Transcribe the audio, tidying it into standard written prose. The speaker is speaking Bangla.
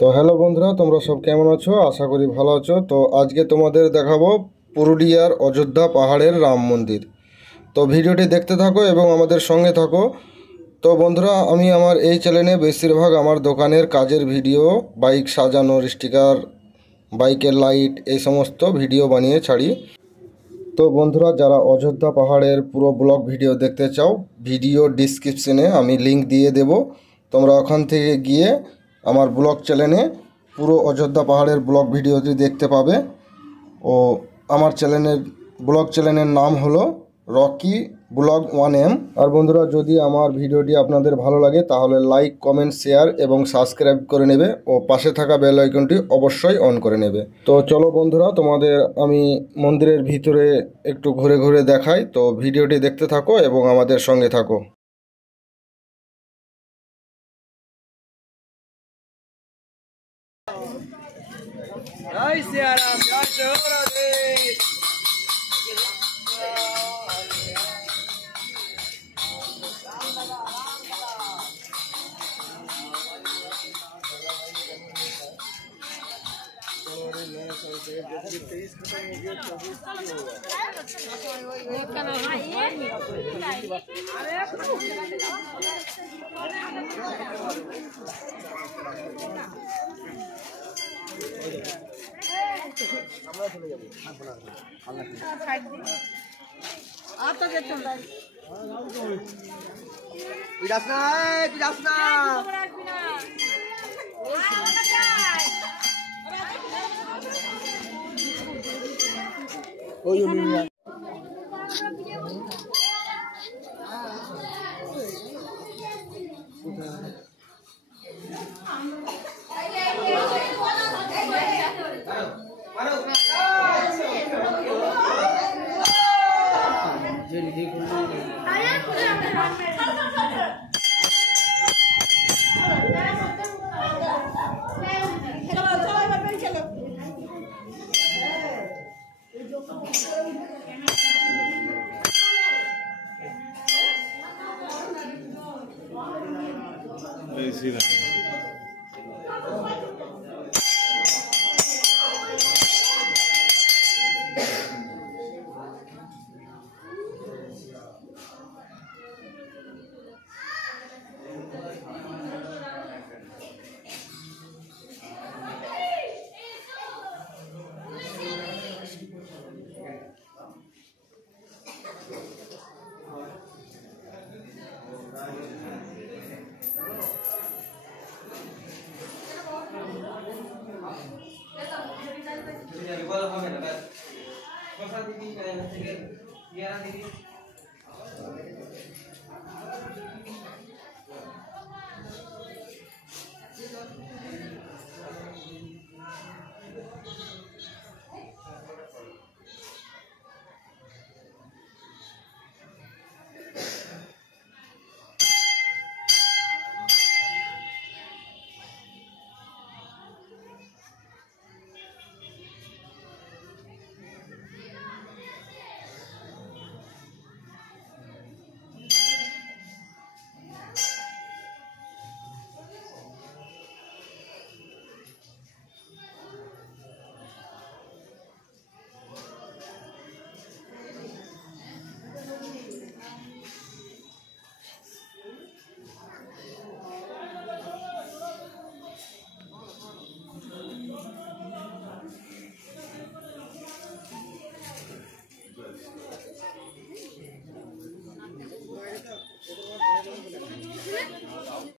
তো হ্যালো বন্ধুরা, তোমরা সব কেমন আছো? আশা করি ভালো আছো। তো আজকে তোমাদের দেখাবো পুরুলিয়ার অযোধ্যা পাহাড়ের রাম মন্দির। তো ভিডিওটি দেখতে থাকো এবং আমাদের সঙ্গে থাকো। তো বন্ধুরা, আমি আমার এই চ্যানেলে বেশিরভাগ আমার দোকানের কাজের ভিডিও, বাইক সাজানোর স্টিকার, বাইকের লাইট, এই সমস্ত ভিডিও বানিয়ে ছাড়ি। তো বন্ধুরা, যারা অযোধ্যা পাহাড়ের পুরো ব্লগ ভিডিও দেখতে চাও, ভিডিও ডিসক্রিপশনে আমি লিংক দিয়ে দেব। তোমরা ওখান থেকে গিয়ে আমার ব্লগ চ্যানেলে পুরো অযোধ্যা পাহাড়ের ব্লগ ভিডিওটি দেখতে পাবে। ও আমার ব্লগ চ্যানেলের নাম হলো রকি ব্লগ 1M। আর বন্ধুরা, যদি আমার ভিডিওটি আপনাদের ভালো লাগে তাহলে লাইক, কমেন্ট, শেয়ার এবং সাবস্ক্রাইব করে নেবে ও পাশে থাকা বেল আইকনটি অবশ্যই অন করে নেবে। তো চলো বন্ধুরা, তোমাদের আমি মন্দিরের ভিতরে একটু ঘুরে ঘুরে দেখাই। তো ভিডিওটি দেখতে থাকো এবং আমাদের সঙ্গে থাকো। जय सिया राम, जय जय राधे। Kalau